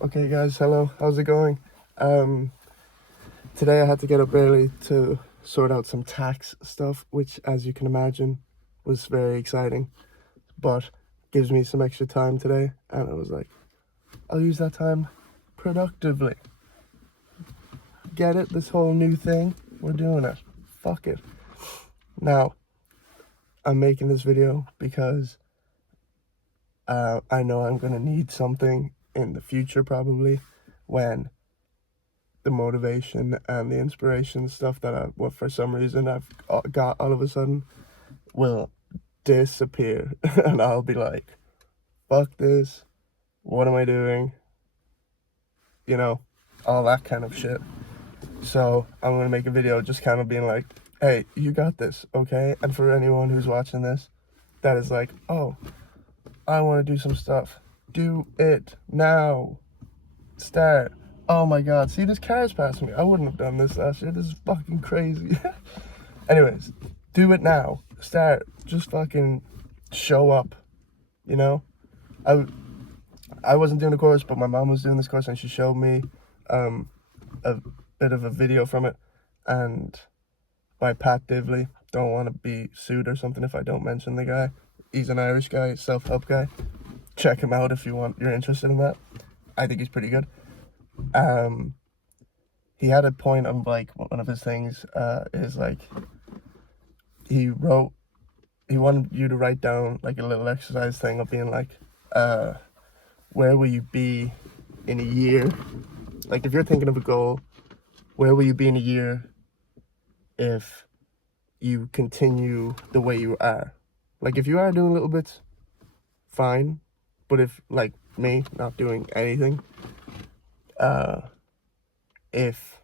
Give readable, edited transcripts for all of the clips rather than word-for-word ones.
Okay guys, hello, how's it going? Um, Today I had to get up early to sort out some tax stuff, which as you can imagine was very exciting, but gives me some extra time today, and I was like, I'll use that time productively. Get it? This whole new thing? We're doing it. Fuck it. Now, I'm making this video because I know I'm gonna need something in the future probably when the motivation and the inspiration stuff that well, for some reason I've got all of a sudden will disappear and I'll be like, fuck this, what am I doing? You know, all that kind of shit. So I'm gonna make a video just kind of being like, hey, you got this, okay? And for anyone who's watching this that is like, oh, I want to do some stuff, do it now. Start. Oh my god, see, this car's passing me. I wouldn't have done this last year. This is fucking crazy. Anyways, do it now. Start. Just fucking show up, you know? I, I wasn't doing a course, but my mom was doing this course and she showed me a bit of a video from it, and by Pat Divley. Don't want to be sued or something if I don't mention the guy. He's an Irish guy, self-help guy. Check him out if you're interested in that. I think he's pretty good. He had a point on like one of his things is like he wanted you to write down like a little exercise thing of being like where will you be in a year, like if you're thinking of a goal, where will you be in a year if you continue the way you are. Like if you are doing little bits, fine, but if like me not doing anything, if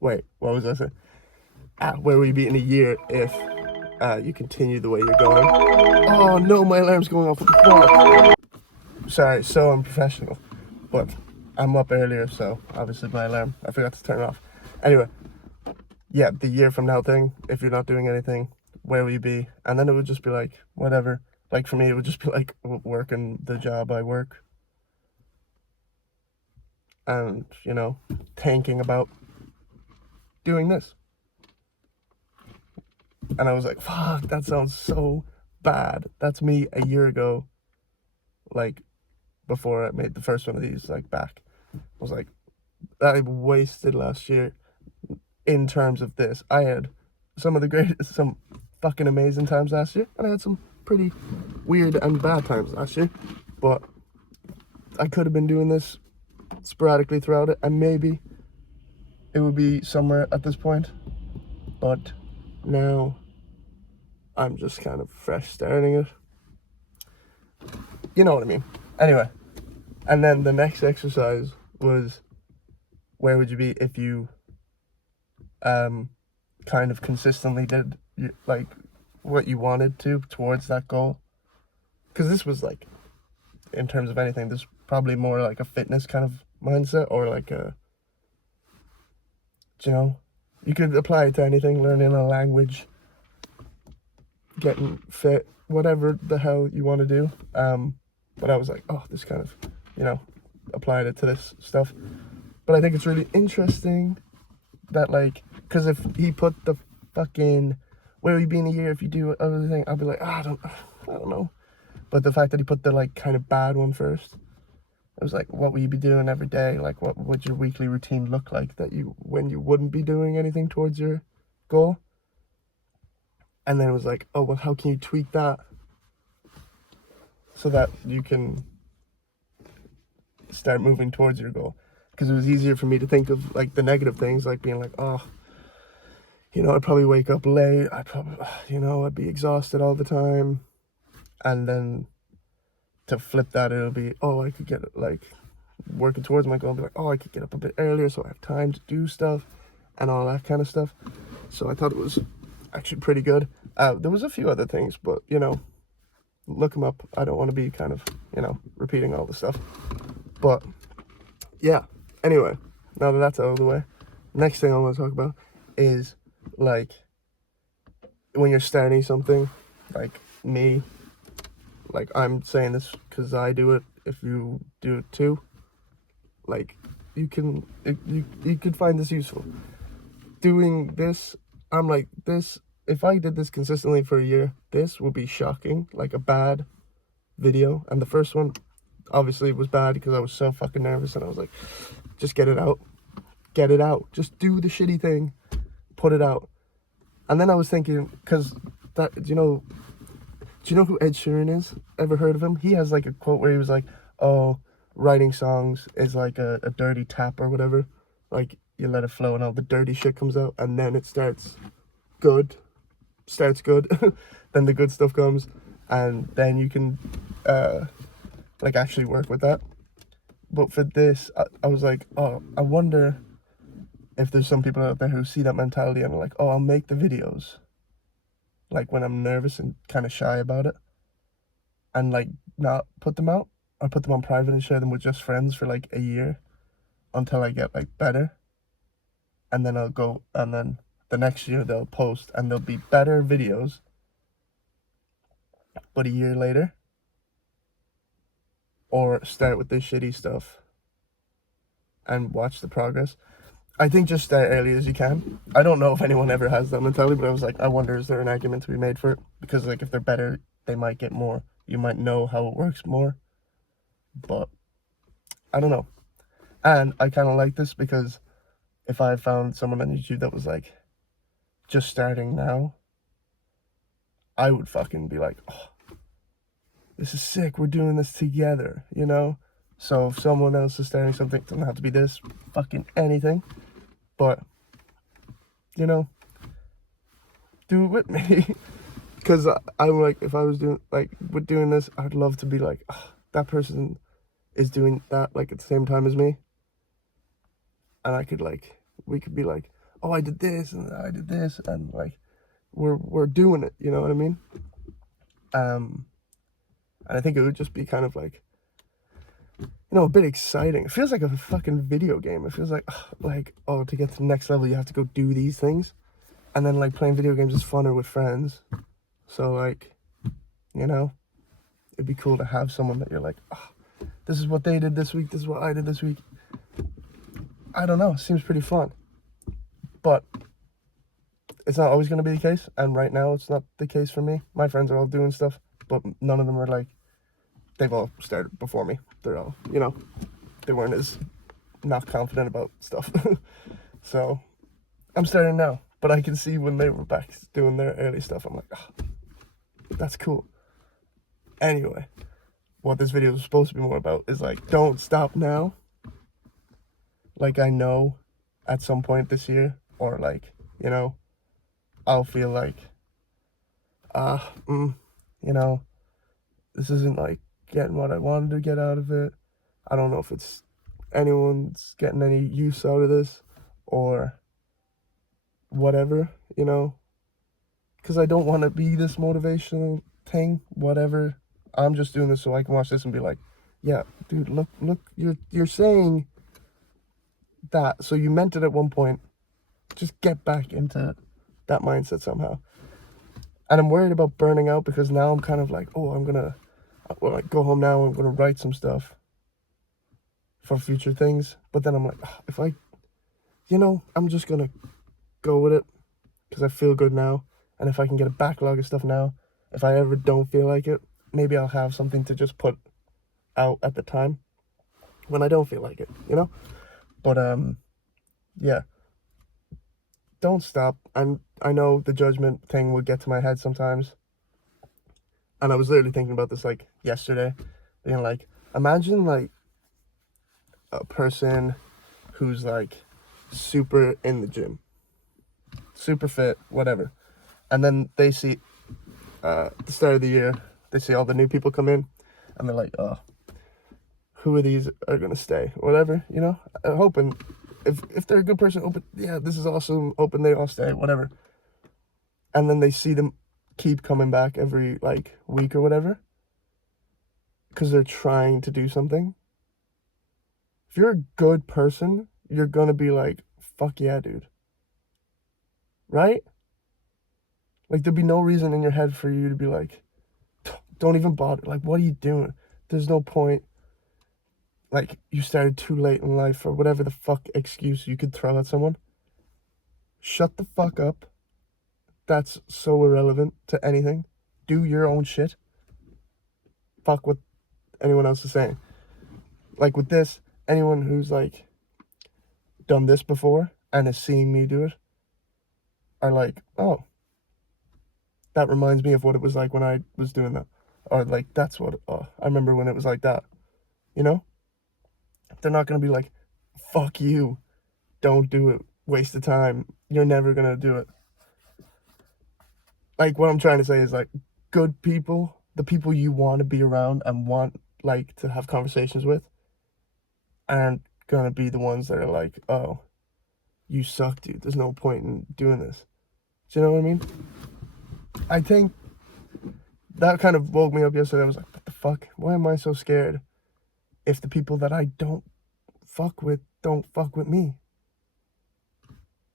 wait, what was I saying? Where will you be in a year if you continue the way you're going? Oh no, my alarm's going off. What the fuck? Sorry, so unprofessional. But I'm up earlier, so obviously my alarm, I forgot to turn it off. Anyway, yeah, the year from now thing, if you're not doing anything, where will you be? And then it would just be like, whatever. Like for me, it would just be like working the job I work. And, you know, thinking about doing this. And I was like, fuck, that sounds so bad. That's me a year ago, like before I made the first one of these, like back. I was like, I wasted last year in terms of this. I had some fucking amazing times last year, and I had some pretty weird and bad times last year. But I could have been doing this sporadically throughout it, and maybe it would be somewhere at this point. But now I'm just kind of fresh starting it. You know what I mean? Anyway, and then the next exercise was, where would you be if you kind of consistently did like what you wanted to towards that goal? Because this was like, in terms of anything, this is probably more like a fitness kind of mindset, or like a, you know, you could apply it to anything, learning a language, getting fit, whatever the hell you want to do. But I was like, oh, this kind of, you know, applied it to this stuff. But I think it's really interesting that, like, because if he put the fucking, where will you be in a year if you do other thing, I'll be like, I don't know. But the fact that he put the like kind of bad one first, it was like, what will you be doing every day? Like, what would your weekly routine look like that you, when you wouldn't be doing anything towards your goal? And then it was like, oh, well, how can you tweak that so that you can start moving towards your goal? Because it was easier for me to think of like the negative things, like being like, oh, you know, I'd probably wake up late. I'd probably, you know, I'd be exhausted all the time. And then to flip that, it'll be, oh, I could get it, like, working towards my goal, and be like, oh, I could get up a bit earlier so I have time to do stuff and all that kind of stuff. So I thought it was actually pretty good. There was a few other things, but, you know, look them up. I don't want to be kind of, you know, repeating all the stuff. But, yeah. Anyway, now that that's out of the way, next thing I want to talk about is, like, when you're starting something, like me, like I'm saying this because I do it, if you do it too, like, you could find this useful. Doing this, I'm like, this, if I did this consistently for a year, this would be shocking, like a bad video. And the first one, obviously, it was bad because I was so fucking nervous, and I was like, just get it out. Get it out. Just do the shitty thing. Put it out. And then I was thinking, because that, do you know who Ed Sheeran is? Ever heard of him? He has like a quote where he was like, oh, writing songs is like a dirty tap or whatever. Like, you let it flow and all the dirty shit comes out, and then it starts good. Then the good stuff comes, and then you can like actually work with that. But for this, I was like, oh, I wonder if there's some people out there who see that mentality and are like, oh, I'll make the videos like when I'm nervous and kind of shy about it, and like not put them out, or put them on private and share them with just friends for like a year until I get like better. And then I'll go, and then the next year they'll post and they'll be better videos, but a year later. Or start with this shitty stuff and watch the progress. I think just start early as you can. I don't know if anyone ever has that mentality, but I was like, I wonder, is there an argument to be made for it? Because like, if they're better, they might get more. You might know how it works more. But I don't know. And I kind of like this because if I found someone on YouTube that was like just starting now, I would fucking be like, oh, this is sick, we're doing this together, you know? So if someone else is starting something, it doesn't have to be this, fucking anything. But, you know, do it with me. Because I'm like, if I was doing this, I'd love to be like, oh, that person is doing that like at the same time as me. And I could like, we could be like, oh, I did this and I did this, and like, we're doing it, you know what I mean? And I think it would just be kind of like, you know, a bit exciting. It feels like a fucking video game. It feels like, oh, to get to the next level, you have to go do these things. And then, like, playing video games is funner with friends. So, like, you know, it'd be cool to have someone that you're like, oh, this is what they did this week, this is what I did this week. I don't know, it seems pretty fun. But it's not always going to be the case. And right now, it's not the case for me. My friends are all doing stuff, but none of them are like, they've all started before me. They're all, you know, they weren't as not confident about stuff. So I'm starting now, but I can see when they were back doing their early stuff, I'm like, oh, that's cool. Anyway, what this video is supposed to be more about is like, don't stop now. Like, I know at some point this year, or like, you know, I'll feel like, you know, this isn't like getting what I wanted to get out of it. I don't know if it's anyone's getting any use out of this or whatever, you know, because I don't want to be this motivational thing, whatever. I'm just doing this so I can watch this and be like, yeah, dude, look, you're saying that, so you meant it at one point. Just get back into that mindset somehow. And I'm worried about burning out because now I'm kind of like, oh, I'm gonna, well, like, go home now, I'm gonna write some stuff for future things. But then I'm like, oh, if I, you know, I'm just gonna go with it because I feel good now. And if I can get a backlog of stuff now, if I ever don't feel like it, maybe I'll have something to just put out at the time when I don't feel like it, you know? But, yeah. Don't stop. I know the judgment thing would get to my head sometimes. And I was literally thinking about this, like, yesterday. Being like, imagine, like, a person who's, like, super in the gym. Super fit, whatever. And then they see, at the start of the year, they see all the new people come in. And they're like, oh, who of these are going to stay? Whatever, you know? I'm hoping, if they're a good person, open, yeah, this is awesome, open, they all stay, whatever. And then they see them keep coming back every, like, week or whatever. Because they're trying to do something. If you're a good person, you're going to be like, fuck yeah, dude. Right? Like, there'd be no reason in your head for you to be like, don't even bother. Like, what are you doing? There's no point. like you started too late in life or whatever the fuck excuse you could throw at someone. Shut the fuck up. That's so irrelevant to anything. Do your own shit. Fuck what anyone else is saying. Like with this, anyone who's like done this before and is seeing me do it are like, oh, that reminds me of what it was like when I was doing that. Or like, that's what, oh, I remember when it was like that. You know? They're not going to be like, fuck you. Don't do it. Waste of time. You're never going to do it. Like, what I'm trying to say is like, good people, the people you want to be around and want like to have conversations with, aren't going to be the ones that are like, oh, you suck, dude. There's no point in doing this. Do you know what I mean? I think that kind of woke me up yesterday. I was like, what the fuck? Why am I so scared if the people that I don't fuck with don't fuck with me?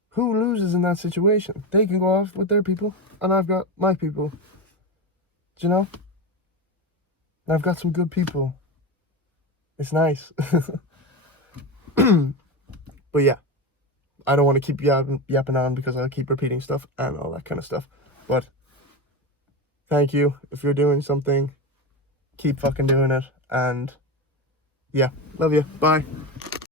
Who loses in that situation? They can go off with their people, and I've got my people. Do you know? And I've got some good people. It's nice. But yeah, I don't want to keep yapping on because I keep repeating stuff and all that kind of stuff. But thank you. If you're doing something, keep fucking doing it. And yeah, love you. Bye.